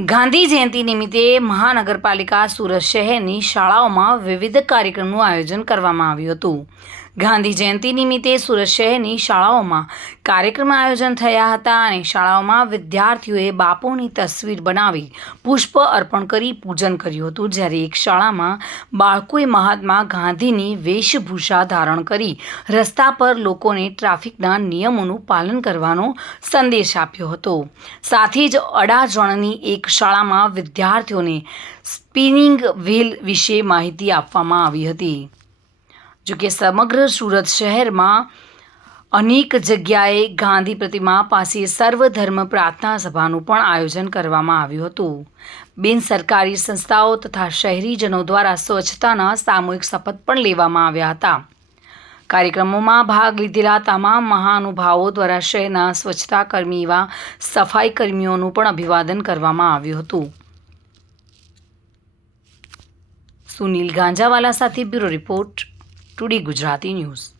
ગાંધી જયંતિ નિમિત્તે મહાનગરપાલિકા સુરત શહેરની શાળાઓમાં વિવિધ કાર્યક્રમનું આયોજન કરવામાં આવ્યું હતું। ગાંધી જયંતિ નિમિત્તે સુરત શહેરની શાળાઓમાં કાર્યક્રમ આયોજન થયા હતા અને શાળાઓમાં વિદ્યાર્થીઓએ બાપુની તસવીર બનાવી પુષ્પ અર્પણ કરી પૂજન કર્યું હતું। જ્યારે એક શાળામાં બાળકોએ મહાત્મા ગાંધીની વેશભૂષા ધારણ કરી રસ્તા પર લોકોને ટ્રાફિકના નિયમોનું પાલન કરવાનો સંદેશ આપ્યો હતો। સાથે જ અડાજણની એક શાળામાં વિદ્યાર્થીઓને સ્પિનિંગ વ્હીલ વિશે માહિતી આપવામાં આવી હતી। જો કે સમગ્ર સુરત શહેરમાં અનેક જગ્યાએ ગાંધી પ્રતિમા પાસે સર્વધર્મ પ્રાર્થના સભાનું પણ આયોજન કરવામાં આવ્યું હતું। બિન સરકારી સંસ્થાઓ તથા શહેરીજનો દ્વારા સ્વચ્છતાના સામૂહિક શપથ પણ લેવામાં આવ્યા હતા। કાર્યક્રમોમાં ભાગ લીધેલા તમામ મહાનુભાવો દ્વારા શહેરના સ્વચ્છતા કર્મી એવા સફાઈ કર્મીઓનું પણ અભિવાદન કરવામાં આવ્યું હતું। સુનિલ ગાંજાવાલા સાથે bureau report, today Gujarati news.